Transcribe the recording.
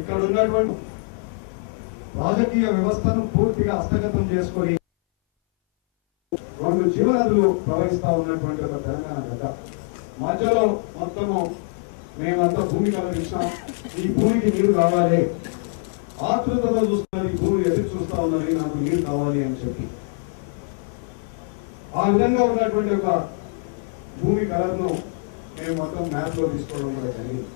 ఇక్కడ ఉన్నటువంటి రాజకీయ వ్యవస్థను పూర్తిగా హస్తగతం చేసుకొని రెండు జీవనదులు ప్రవహిస్తా ఉన్నటువంటి ఒక తెలంగాణ గడ్డ మధ్యలో మొత్తము మేమంతా భూమి కలరించాం. ఈ భూమికి నీరు కావాలి, ఆతృతతో చూస్తున్నది, ఈ భూమి ఎదురు చూస్తా ఉన్నది, నాకు నీరు కావాలి అని చెప్పి ఆ విధంగా ఉన్నటువంటి ఒక భూమి కలర్ను మేము మొత్తం మ్యాప్ లో తీసుకోవడం కూడా జరిగింది.